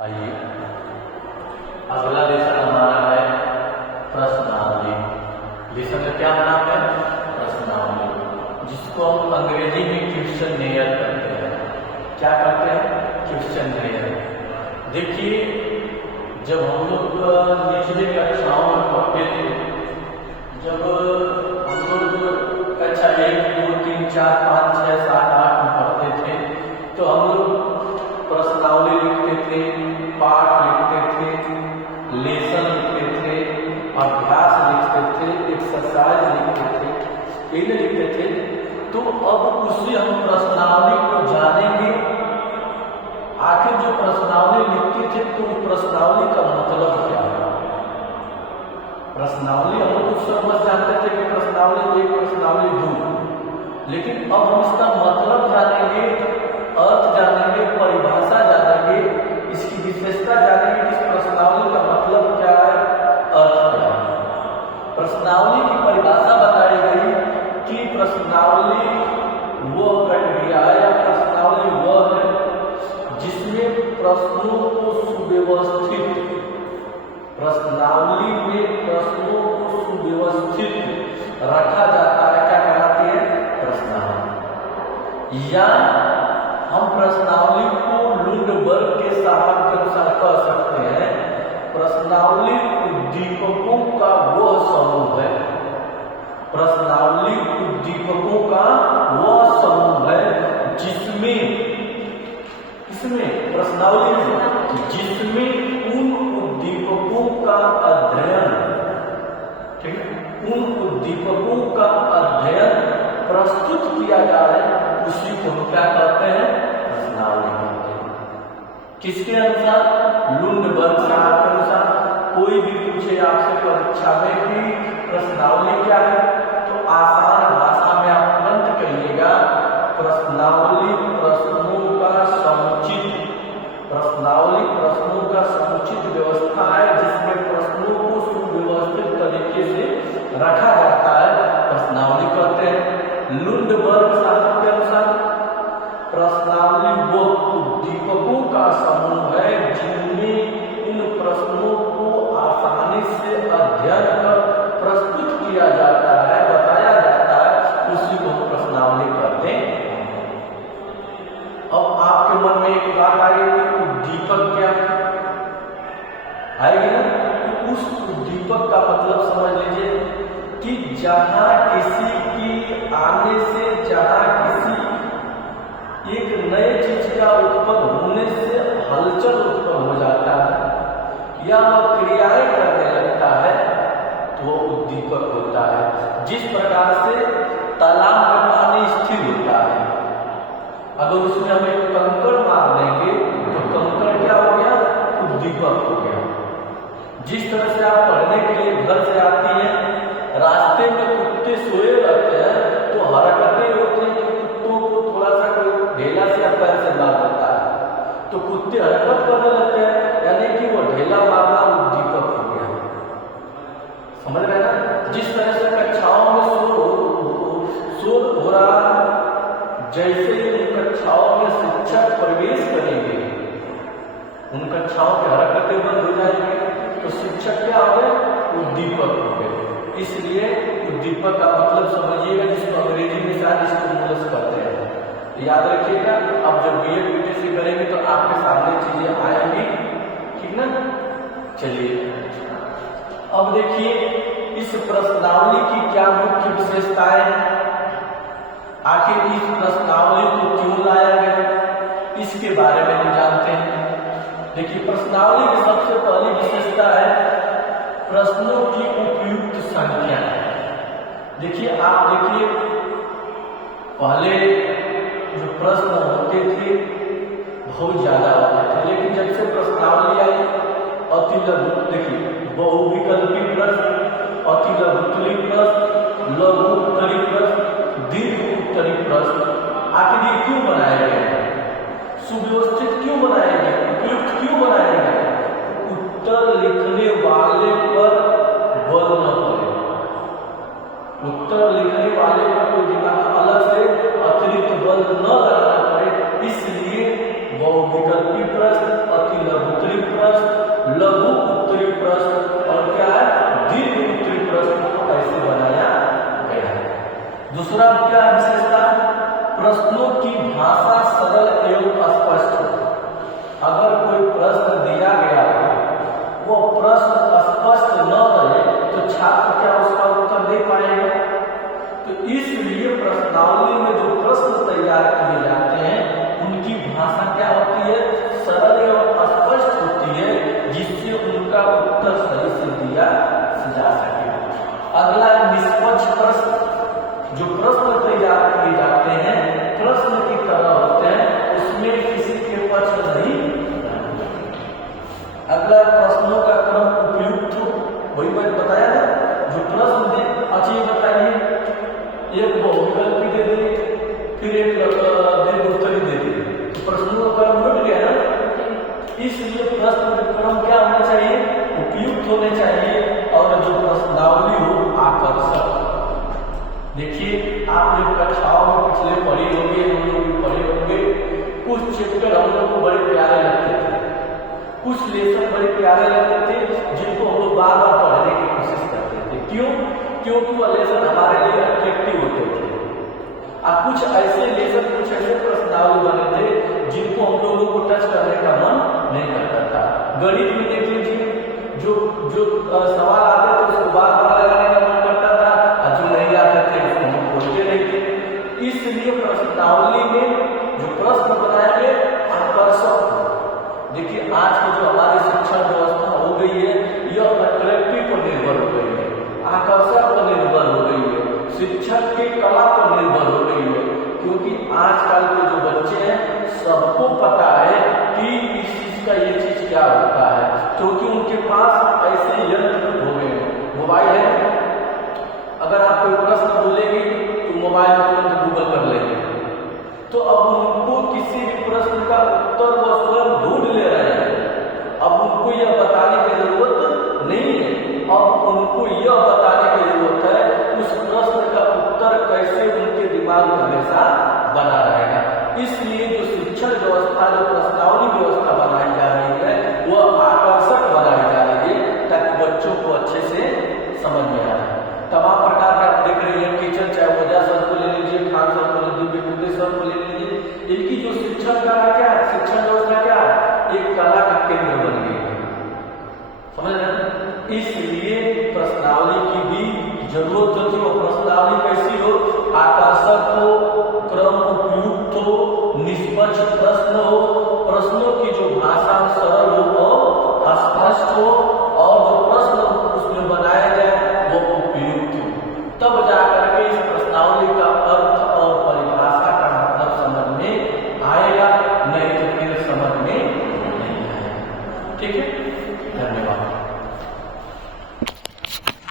आइए, अगला लेसन हमारा है प्रश्नावली। लेसन का क्या नाम है? प्रश्नावली, जिसको हम अंग्रेजी में क्वेश्चनेयर कहते हैं। क्या कहते हैं? क्वेश्चनेयर। देखिए, जब हम लोग निचले कक्षाओं में पढ़ते थे, जब हम लोग कक्षा 1, 2, 3, 4, 5, 6, 7, 8 में पढ़ते थे, तो हम लोग प्रश्नावली लिखते थे, पाठ लिखते थे, लेसन लिखते थे, अभ्यास लिखते थे, एक्सरसाइज लिखते थे, ये लिखते थे। तो अब उसी हम प्रश्नावली को जानेंगे। आखिर जो प्रश्नावली लिखते थे, तो प्रश्नावली का मतलब क्या है? प्रश्नावली हम लोग समझ जानते थे कि प्रश्नावली 1, प्रश्नावली 2, लेकिन अब हम इसका मतलब जानेंगे, अर्थ जानेंगे, परिभाषा जानेंगे, इसकी विशेषता जानेंगे कि इस प्रश्नावली का मतलब क्या है, अर्थ क्या है। प्रश्नावली की परिभाषा बताई गई कि प्रश्नावली वह प्रक्रिया है या प्रश्नावली वह है जिसमें प्रश्नों को सुव्यवस्थित, प्रश्नावली में प्रश्नों को सुव्यवस्थित रखा जाता है। क्या कहलाती है? प्रश्नावली। या हम प्रश्नावली को लुंडबर्ग के साहब के अनुसार कह सकते हैं, प्रश्नावली उद्दीपकों का वह समूह है, प्रश्नावली उद्दीपकों का वह समूह है जिसमें प्रश्नावली में जिसमें उन उद्दीपकों का अध्ययन, ठीक है, उन उद्दीपकों का अध्ययन प्रस्तुत किया जाए, उसी को हम क्या कहते हैं? प्रश्नावली कहते हैं। किसके अनुसार? लुंडबर्ग साहब के अनुसार। कोई भी पूछे आपसे परीक्षा में कि प्रश्नावली क्या है, तो आसान भाषा में आप तुरंत कहिएगा, प्रश्नावली प्रश्नों का समुचित, प्रश्नावली प्रश्नों का समुचित व्यवस्था है जिसमें प्रश्नों को सुव्यवस्थित तरीके से रखा जाता है, प्रश्नावली कहते हैं। लुंडबर्ग साहब के अनुसार प्रश्नावली वो उद्दीपकों का समूह है जिनमें उन प्रश्नों को आसानी से अध्ययन कर प्रस्तुत किया जाता है, बताया जाता है, उसी को प्रश्नावली कहते हैं। अब आपके मन में एक बात आएगी, उद्दीपक क्या आएगी ना? तो उस उद्दीपक का मतलब समझ लीजिए कि जहां किसी की आने से, जहां किसी एक नए चीज का उत्पन्न होने से हलचल उत्पन्न हो जाता है या वह क्रियाएं करने लगता है, तो वो उद्दीपक होता है। जिस प्रकार से तालाब में पानी स्थिर होता है, अगर उसमें हम एक कंकड़ मार देंगे तो कंकड़ क्या हो गया? उद्दीपक हो गया। जिस तरह से आप पढ़ने के लिए घर से आती हैं, रास्ते में कुत्ते सोए रहते हैं, तो हरकतें होती हैं कि कुत्तों को थोड़ा सा कोई ढेला से या पैर से मार देता है, तो कुत्ते हरकत करने लगते हैं, यानी कि वो ढेला मारना उद्दीपक हो गया। समझ रहे हैं ना? जिस तरह से कक्षाओं में शोर हो रहा है, जैसे ही उन कक्षाओं में शिक्षक प्रवेश करेंगे, उन कक्षाओं की हरकतें बंद हो जाएंगी, तो शिक्षक क्या हो गए? उद्दीपक हो गए। इसलिए उद्दीपक का मतलब समझिएगा, जिसको अंग्रेजी में शायद स्टिमुलस कहते हैं। याद रखिएगा, अब जब बीएड बीटीसी करेंगे तो आपके सामने चीजें आएंगी, ठीक ना? चलिए, अब देखिए इस प्रश्नावली की क्या मुख्य विशेषताएं हैं, आखिर इस प्रश्नावली को क्यों लाया गया, इसके बारे में हम जानते हैं। देखिए, प्रश्नावली की सबसे पहली विशेषता है प्रश्नों की उपयुक्त संख्या। देखिए, आप देखिए, पहले जो प्रश्न होते थे बहुत ज्यादा होते थे, लेकिन जब से प्रश्नावली आई, अति लघु, देखिए, बहुविकल्पी प्रश्न, अति लघुत्तरी प्रश्न, लघु उत्तरी प्रश्न, दीर्घ उत्तरी प्रश्न, आखिर ये क्यों बनाए गए? सुव्यवस्थित क्यों बनाए गए? उपयुक्त क्यों बनाए गए? उत्तर लिखने वाले पर बल न पड़े, उत्तर लिखने वाले पर कोई दिमाग अलग से अतिरिक्त बल न लगाना पड़े, इसलिए बहुविकल्पी प्रश्न, अति छात्र क्या उसका उत्तर दे पाएगा। तो इसलिए प्रश्नावली में जो प्रश्न तैयार किए जाते हैं उनकी भाषा क्या होती है, सरल एवं स्पष्ट होती है, जिससे उनका उत्तर सही से दिया जा सके। अगला निष्पक्ष प्रश्न, जो प्रश्न तैयार किए जाते हैं प्रश्न की तरह होते हैं, उसमें किसी के पक्ष नहीं। अगला प्रश्नों का क्रम उपयुक्त हो, वही मैंने बताया ना, जो प्रश्न दे अच्छी बताइए, एक बहुविकल्पी दे दे, फिर एक दीर्घोत्तरी दे दे, तो प्रश्नों का क्रम उलट गया ना। इसलिए प्रश्न का क्रम क्या होना चाहिए, उपयुक्त होने चाहिए, और जो प्रश्नावली हो आकर्षक। देखिए आप जो कक्षाओं में पिछले पढ़े होंगे, हम लोग भी पढ़े होंगे, कुछ चैप्टर हम लोग को बड़े प्यारे लगते थे, कुछ लेसन बड़े प्यारे लगते थे, जिनको हम लोग बार बार पढ़ने की कोशिश करते थे। क्यों? क्योंकि वह लेसन हमारे लिए अट्रैक्टिव होते थे। और कुछ ऐसे लेसन, कुछ ऐसे प्रश्नावली बने थे जिनको हम लोगों को टच करने का मन नहीं करता था। गणित में देख लीजिए, जो सवाल आते थे उसको बार बार लगाने का मन करता था, और जो नहीं आते थे उसको हम बोलते नहीं थे। इसलिए प्रश्नावली में जो प्रश्न बनाए गए आकर्षक। देखिए आज की जो हमारी शिक्षा व्यवस्था हो गई है, यह अट्रैक्टिव पर निर्भर हो गई है, आकर्षक पर निर्भर हो गई है, शिक्षक की कला पर निर्भर हो गई है। क्योंकि आजकल के जो बच्चे हैं सबको पता है कि इस चीज का ये चीज क्या होता है, क्योंकि उनके पास ऐसे यंत्र हो गए हैं। मोबाइल है, अगर आप कोई प्रश्न बोलेंगे तो मोबाइल में तुरंत गूगल कर लेंगे, तो अब उनको किसी भी प्रश्न का उत्तर वो स्वयं ढूंढ ले रहे हैं। अब उनको यह बताने की जरूरत नहीं है, अब उनको यह बताने की जरूरत है उस प्रश्न का उत्तर कैसे उनके दिमाग में हमेशा बना रहेगा। इसलिए जो शिक्षण व्यवस्था, जो प्रश्नावली व्यवस्था बनाई जा रही है, वह आकर्षक बनाई जा रही है, ताकि बच्चों को अच्छे से समझ में आ जाए। तमाम प्रकार के आप देख रहे हैं टीचर, चाहे वजह सर को ले लीजिए, खान सर को ले लीजिए, बेकुंडे सर को ले लीजिए, इनकी जो शिक्षण का क्या, शिक्षण व्यवस्था क्या, एक कला का केंद्र बन गई है, समझ रहे हैं। इसलिए प्रश्नावली की भी जरूरत होती है। प्रश्नावली कैसी हो, आकर्षक हो, क्रम उपयुक्त हो, निष्पक्ष प्रश्न हो, प्रश्नों की जो भाषा सरल हो, स्पष्ट हो, और जो प्रश्न उसमें बनाया जाए वो उपयुक्त हो, तब जाकर के इस प्रश्नावली का अर्थ और परिभाषा का मतलब समझ में आएगा, नहीं तो फिर समझ में नहीं आएगा। ठीक है, धन्यवाद।